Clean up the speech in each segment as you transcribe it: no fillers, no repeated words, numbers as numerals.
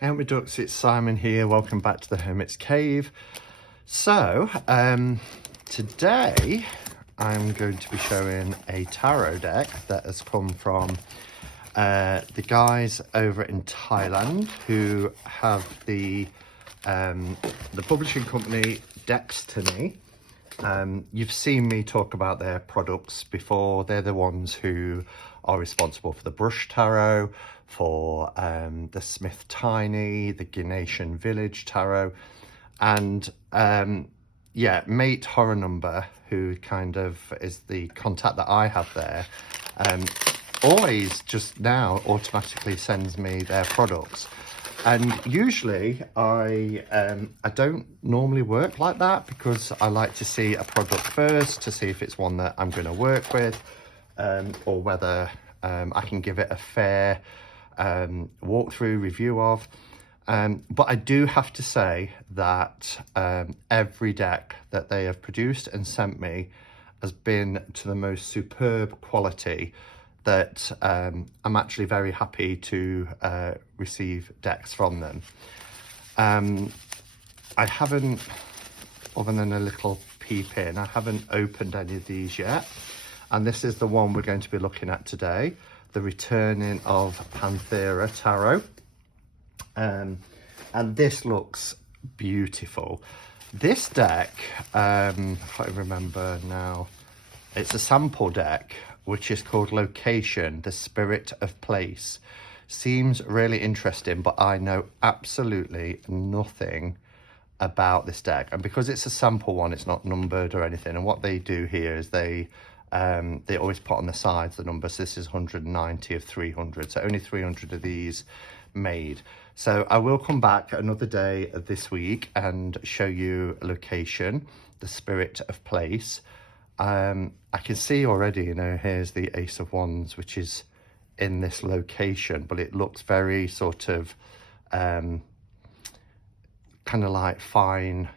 Hey my ducks, it's Simon here. Welcome back to the Hermit's Cave. So, today I'm going to be showing a tarot deck that has come from the guys over in Thailand who have the publishing company Destiny. You've seen me talk about their products before. They're the ones who are responsible for the Brush Tarot, for the Smith Tiny, the Ganeshan Village Tarot, and yeah, Mate Horror Number, who kind of is the contact that I have there, always just now automatically sends me their products. And usually I don't normally work like that because I like to see a product first to see if it's one that I'm going to work with, or whether I can give it a fair walkthrough review of. But I do have to say that every deck that they have produced and sent me has been to the most superb quality that I'm actually very happy to receive decks from them. I haven't, other than a little peep in, I haven't opened any of these yet. And this is the one we're going to be looking at today, the Returning of Panthera Tarot. And this looks beautiful. This deck, I can't remember now, it's a sample deck, which is called Location, the Spirit of Place. Seems really interesting, but I know absolutely nothing about this deck. And because it's a sample one, it's not numbered or anything. And what they do here is they always put on the sides the number. So this is 190 of 300. So only 300 of these made. So I will come back another day this week and show you Location, the Spirit of Place. I can see already, you know, here's the Ace of Wands, which is in this location, but it looks very sort of kind of like fine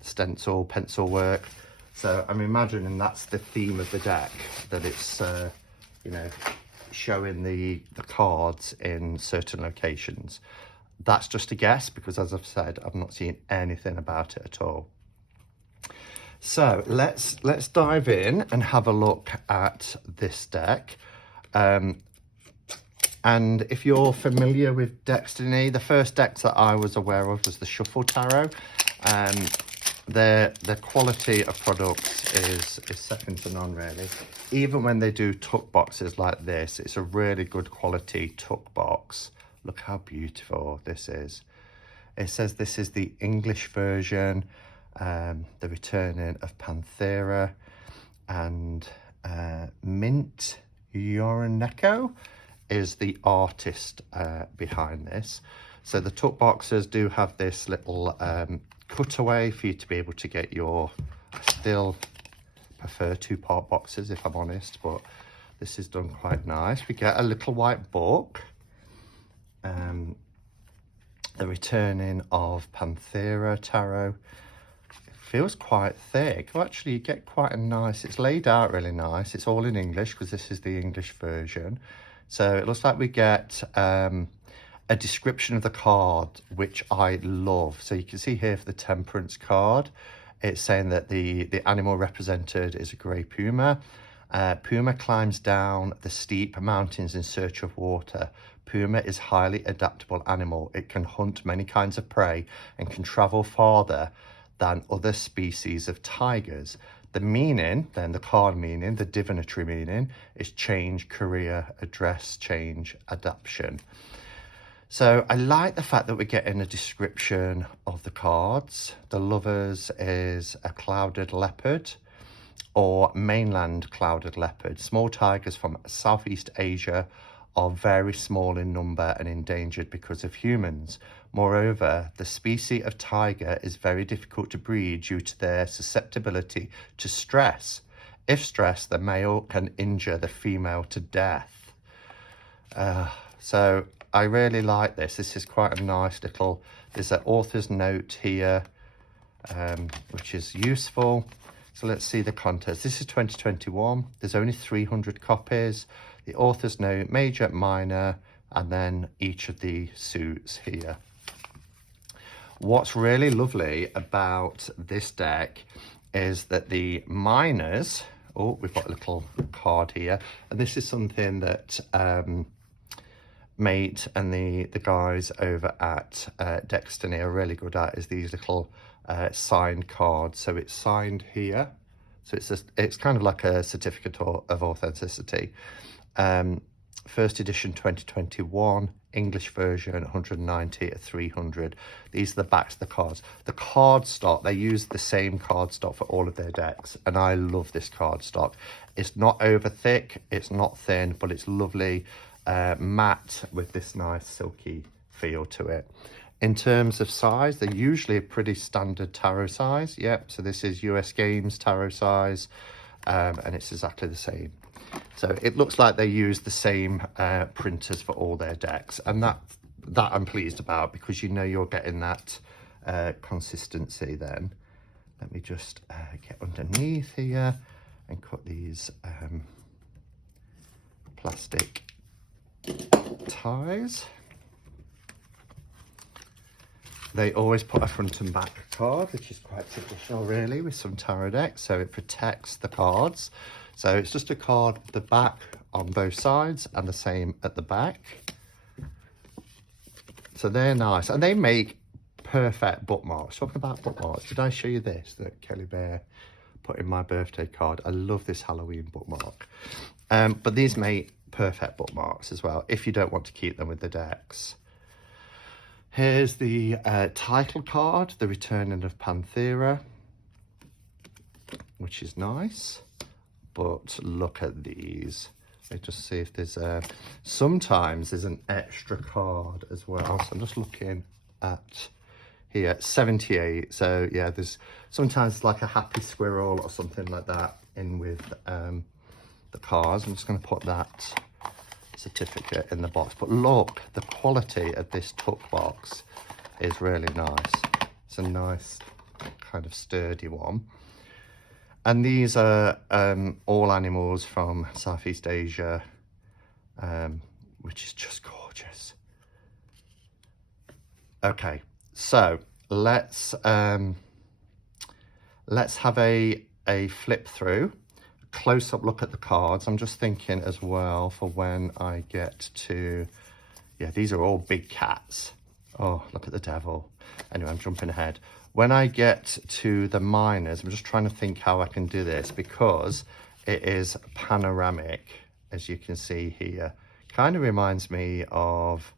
stencil, pencil work. So I'm imagining that's the theme of the deck, that it's, you know, showing the cards in certain locations. That's just a guess because, as I've said, I've not seen anything about it at all. So let's dive in and have a look at this deck. And if you're familiar with Destiny, the first decks that I was aware of was the Shuffle Tarot. The quality of products is second to none, really. Even when they do tuck boxes like this, it's a really good quality tuck box. Look how beautiful this is. It says this is the English version. The Returning of Panthera, and Mint Yoroneko is the artist behind this. So the tuck boxes do have this little cutaway for you to be able to get your, I still prefer two-part boxes if I'm honest, but this is done quite nice. We get a little white book, the Returning of Panthera Tarot. Feels quite thick. Well, actually you get quite a nice, it's laid out really nice. It's all in English because this is the English version. So it looks like we get a description of the card, which I love. So you can see here for the Temperance card, it's saying that the animal represented is a grey puma. Puma climbs down the steep mountains in search of water. Puma is a highly adaptable animal. It can hunt many kinds of prey and can travel farther than other species of tigers. The meaning, then the card meaning, the divinatory meaning, is change, career, address, change, adaptation. So I like the fact that we're getting a description of the cards. The Lovers is a clouded leopard or mainland clouded leopard. Small tigers from Southeast Asia are very small in number and endangered because of humans. Moreover, the species of tiger is very difficult to breed due to their susceptibility to stress. If stressed, the male can injure the female to death. So I really like this. This is quite a nice little, there's an author's note here, which is useful. So let's see the contents. This is 2021. There's only 300 copies. The author's note, major, minor, and then each of the suits here. What's really lovely about this deck is that the miners, oh, we've got a little card here, and this is something that Mate and the guys over at Destiny are really good at, is these little signed cards. So it's signed here, so it's kind of like a certificate of authenticity. First edition 2021, English version 190 at 300. These are the backs of the cards. The card stock, they use the same card stock for all of their decks, and I love this card stock. It's not over thick, it's not thin, but it's lovely matte with this nice silky feel to it. In terms of size, they're usually a pretty standard tarot size. Yep, so this is US Games tarot size, and it's exactly the same. So it looks like they use the same printers for all their decks, and that I'm pleased about, because you know you're getting that consistency then. Let me just get underneath here and cut these plastic ties. They always put a front and back card, which is quite traditional really with some tarot decks, so it protects the cards. So it's just a card, the back on both sides and the same at the back. So they're nice, and they make perfect bookmarks. Talking about bookmarks, did I show you this that Kelly Bear put in my birthday card? I love this Halloween bookmark. But these make perfect bookmarks as well, if you don't want to keep them with the decks. Here's the title card, The Returning of Panthera, which is nice. But look at these. Let's just see if there's sometimes there's an extra card as well. So I'm just looking at here, 78. So yeah, there's sometimes like a happy squirrel or something like that in with the cards. I'm just going to put that certificate in the box. But look, the quality of this tuck box is really nice. It's a nice kind of sturdy one. And these are all animals from Southeast Asia, which is just gorgeous. Okay, so let's have a flip through, a close-up look at the cards. I'm just thinking as well for when I get to, yeah, these are all big cats. Oh, look at the devil. Anyway, I'm jumping ahead. When I get to the miners, I'm just trying to think how I can do this, because it is panoramic, as you can see here. Kind of reminds me of,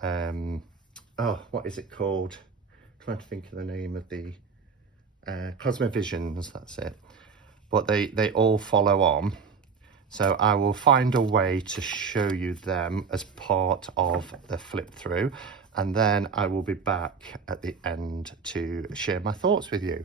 oh, what is it called? I'm trying to think of the name of the Cosmovisions, that's it. But they all follow on. So I will find a way to show you them as part of the flip through. And then I will be back at the end to share my thoughts with you.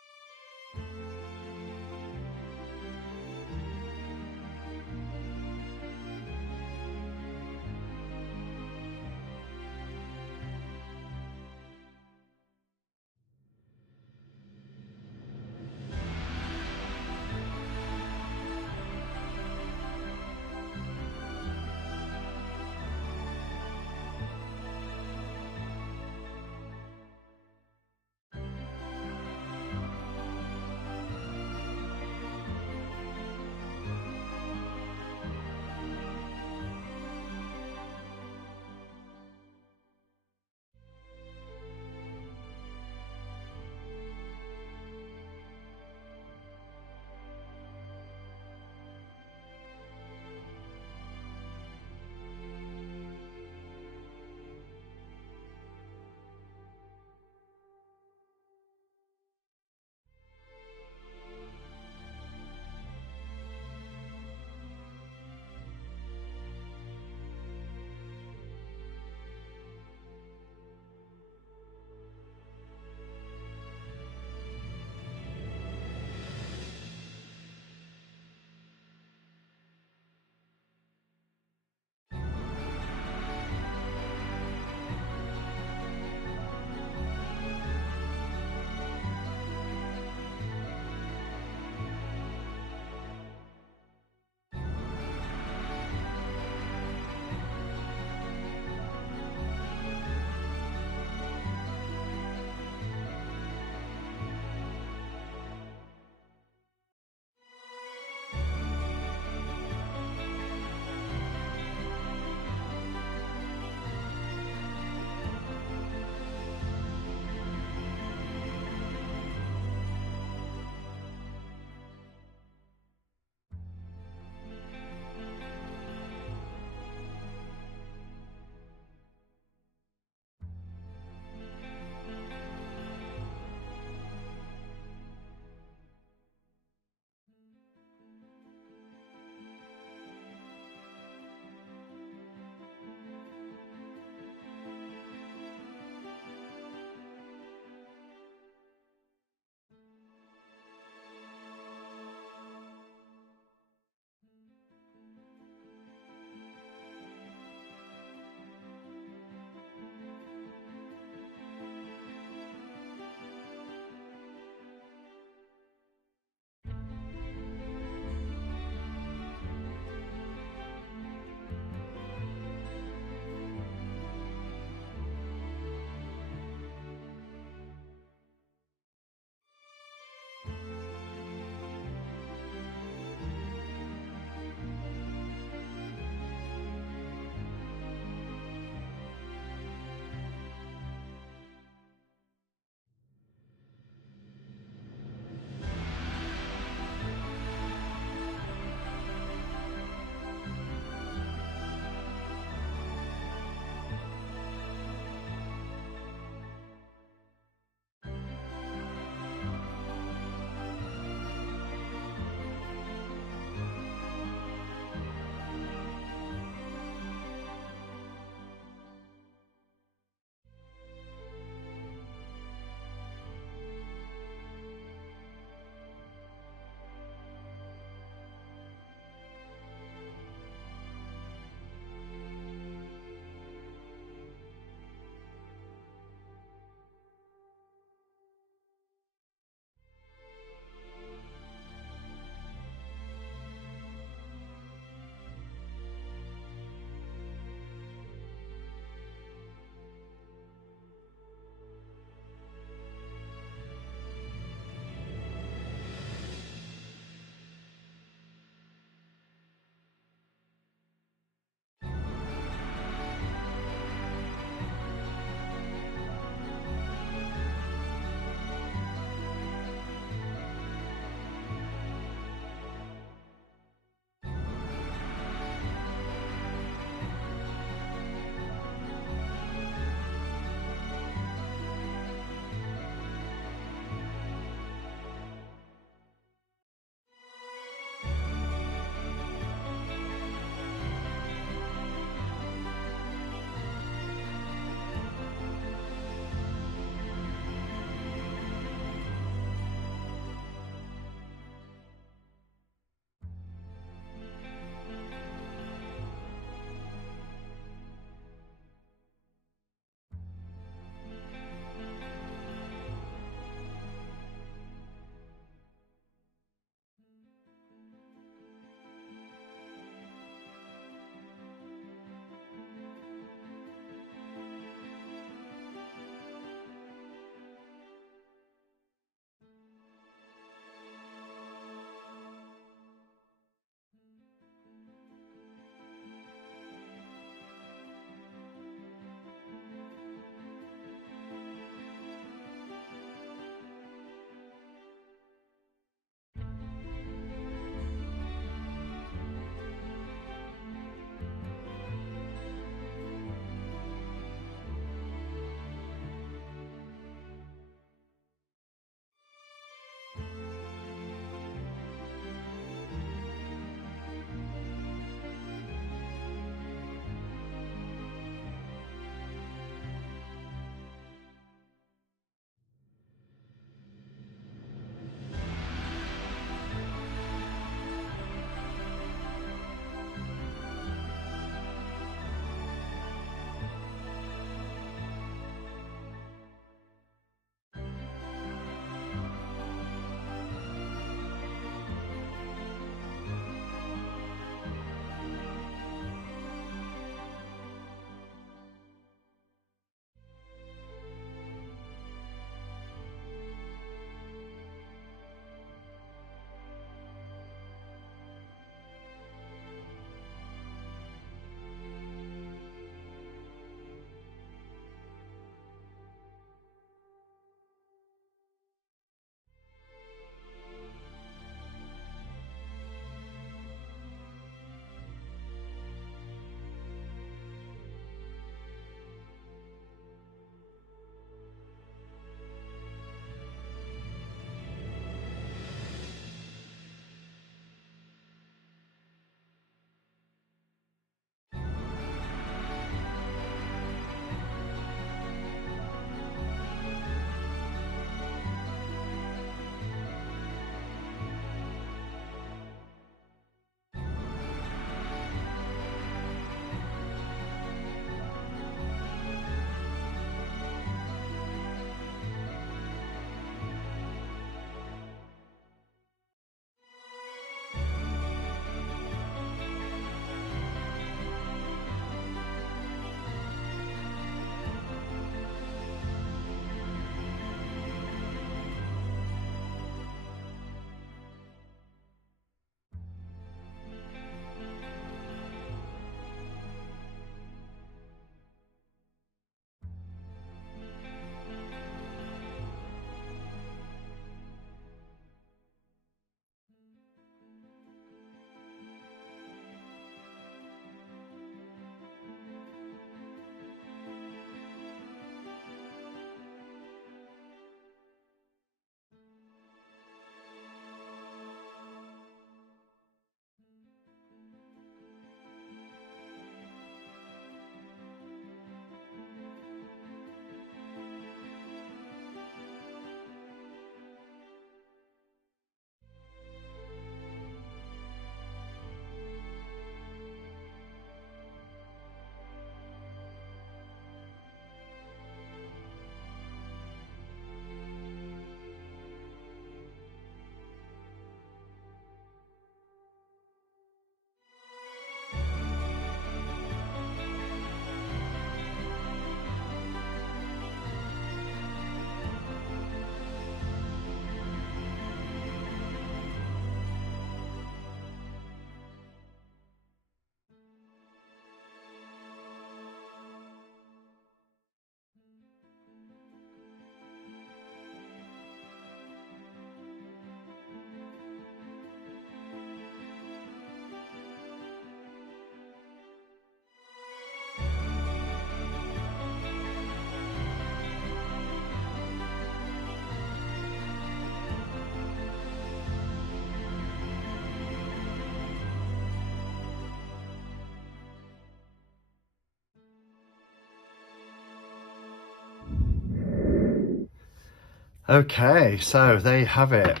Okay, so there you have it.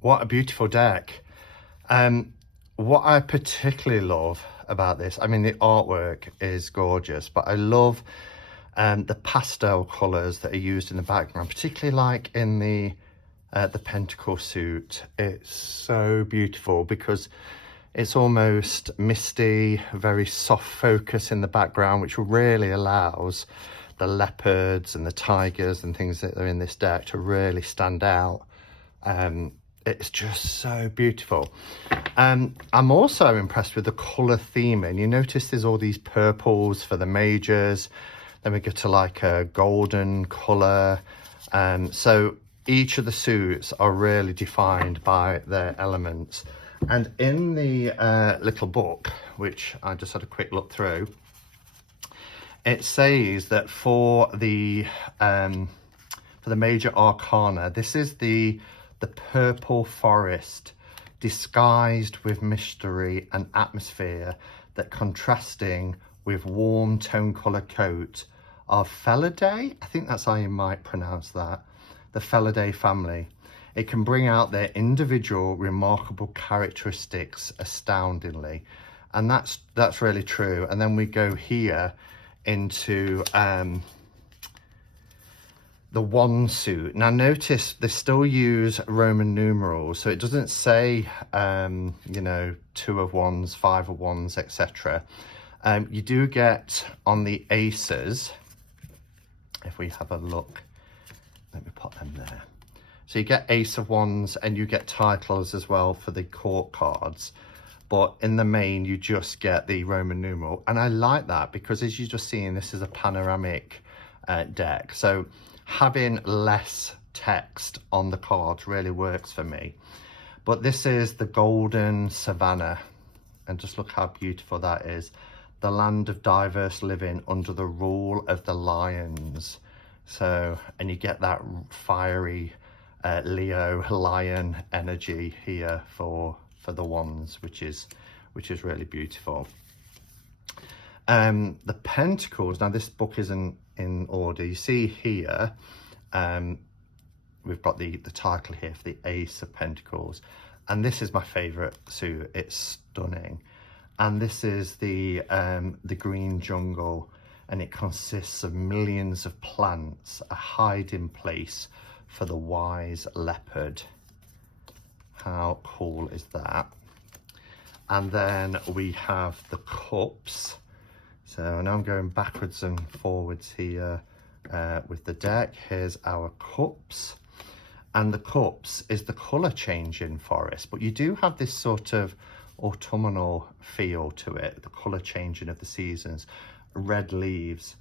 What a beautiful deck. What I particularly love about this, I mean, the artwork is gorgeous, but I love the pastel colours that are used in the background, particularly like in the Pentacle suit. It's so beautiful because it's almost misty, very soft focus in the background, which really allows the leopards and the tigers and things that are in this deck to really stand out. It's just so beautiful. I'm also impressed with the colour theming. You notice there's all these purples for the majors, then we get to like a golden colour. So each of the suits are really defined by their elements. And in the little book, which I just had a quick look through, it says that for the major arcana, this is the purple forest disguised with mystery and atmosphere that contrasting with warm tone colour coat of Felidae. I think that's how you might pronounce that. The Felidae family. It can bring out their individual remarkable characteristics astoundingly. And that's really true. And then we go here into the wand suit. Now notice they still use Roman numerals, so it doesn't say you know, 2 of wands, 5 of wands, etc. You do get on the aces, if we have a look, let me put them there. So you get ace of wands and you get titles as well for the court cards, but in the main you just get the Roman numeral. And I like that because, as you're just seeing, this is a panoramic deck, so having less text on the cards really works for me. But this is the golden savannah, and just look how beautiful that is. The land of diverse living under the rule of the lions. So, and you get that fiery Leo lion energy here for the wands, which is really beautiful. The pentacles, now this book isn't in order. You see here we've got the title here for the Ace of Pentacles, and this is my favorite suit. It's stunning. And this is the green jungle, and it consists of millions of plants, a hiding place for the wise leopard. How cool is that? And then we have the cups. So now I'm going backwards and forwards here with the deck. Here's our cups. And the cups is the colour changing forest, but you do have this sort of autumnal feel to it, the colour changing of the seasons. Red leaves.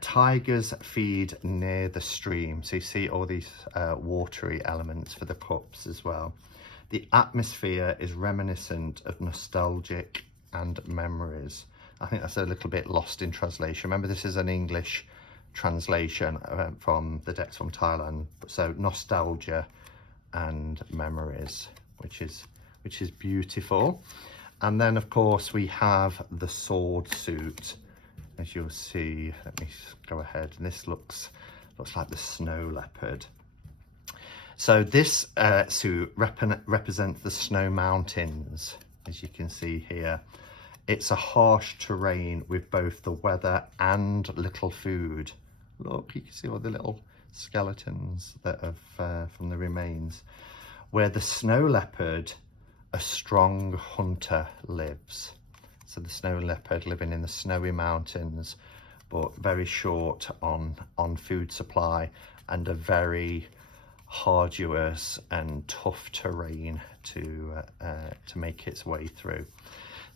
Tigers feed near the stream. So you see all these watery elements for the cups as well. The atmosphere is reminiscent of nostalgic and memories. I think that's a little bit lost in translation. Remember, this is an English translation from the decks from Thailand. So nostalgia and memories, which is beautiful. And then of course we have the sword suit, as you'll see. Let me go ahead, and this looks like the snow leopard. So this suit represents the snow mountains, as you can see here. It's a harsh terrain with both the weather and little food. Look, you can see all the little skeletons that have from the remains. Where the snow leopard, a strong hunter, lives. So the snow leopard living in the snowy mountains, but very short on food supply, and a very arduous and tough terrain to make its way through.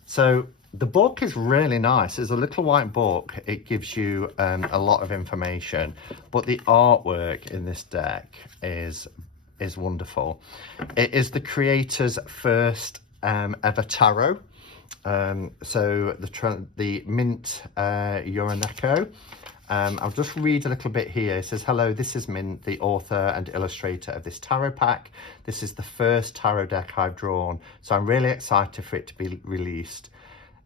So the book is really nice. It's a little white book. It gives you a lot of information, but the artwork in this deck is wonderful. It is the creator's first ever tarot. So the Mint Yoroneko. I'll just read a little bit here. It says, "Hello, this is Mint, the author and illustrator of this tarot pack. This is the first tarot deck I've drawn, so I'm really excited for it to be released.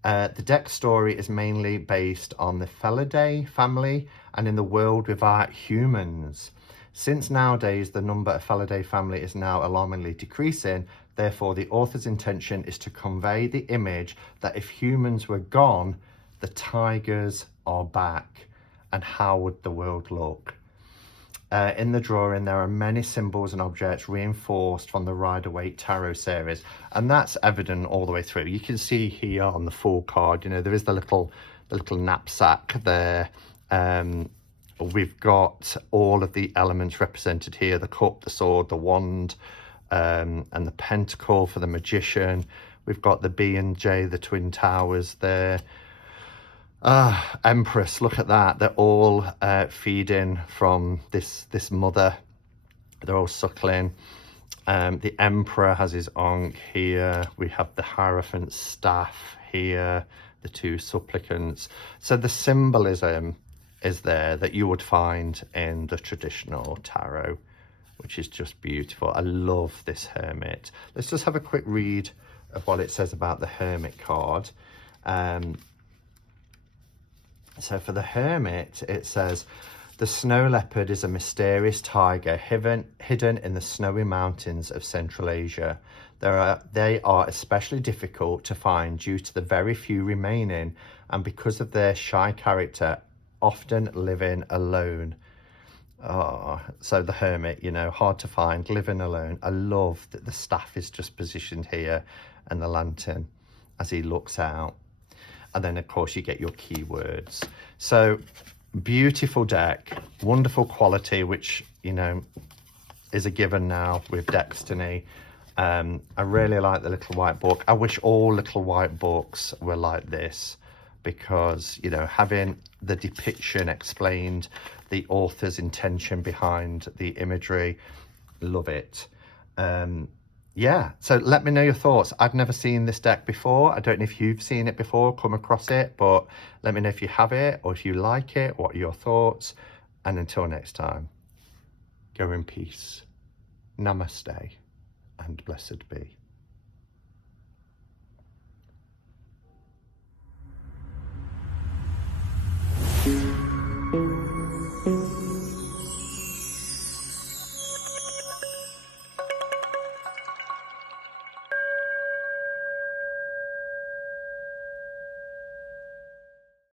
The deck story is mainly based on the Felidae family and in the world without humans. Since nowadays the number of Felidae family is now alarmingly decreasing, therefore the author's intention is to convey the image that if humans were gone, the tigers are back. And how would the world look? In the drawing, there are many symbols and objects reinforced from the Rider-Waite Tarot series, and that's evident all the way through. You can see here on the full card, you know, there is the little knapsack there. We've got all of the elements represented here: the cup, the sword, the wand, and the pentacle for the magician. We've got the B and J, the twin towers there. Empress, look at that. They're all feeding from this mother. They're all suckling. The Emperor has his ankh here. We have the Hierophant's staff here, the two supplicants. So the symbolism is there that you would find in the traditional tarot, which is just beautiful. I love this Hermit. Let's just have a quick read of what it says about the Hermit card. So for the Hermit, it says, the snow leopard is a mysterious tiger hidden in the snowy mountains of Central Asia. They are especially difficult to find due to the very few remaining, and because of their shy character, often living alone. So the Hermit, you know, hard to find, living alone. I love that the staff is just positioned here and the lantern as he looks out. And then, of course, you get your keywords. So, beautiful deck, wonderful quality, which, you know, is a given now with Destiny. I really like the little white book. I wish all little white books were like this, because, you know, having the depiction explained, the author's intention behind the imagery, love it. Yeah, so let me know your thoughts. I've never seen this deck before. I don't know if you've seen it before, come across it, but let me know if you have it or if you like it. What are your thoughts? And until next time, go in peace. Namaste and blessed be.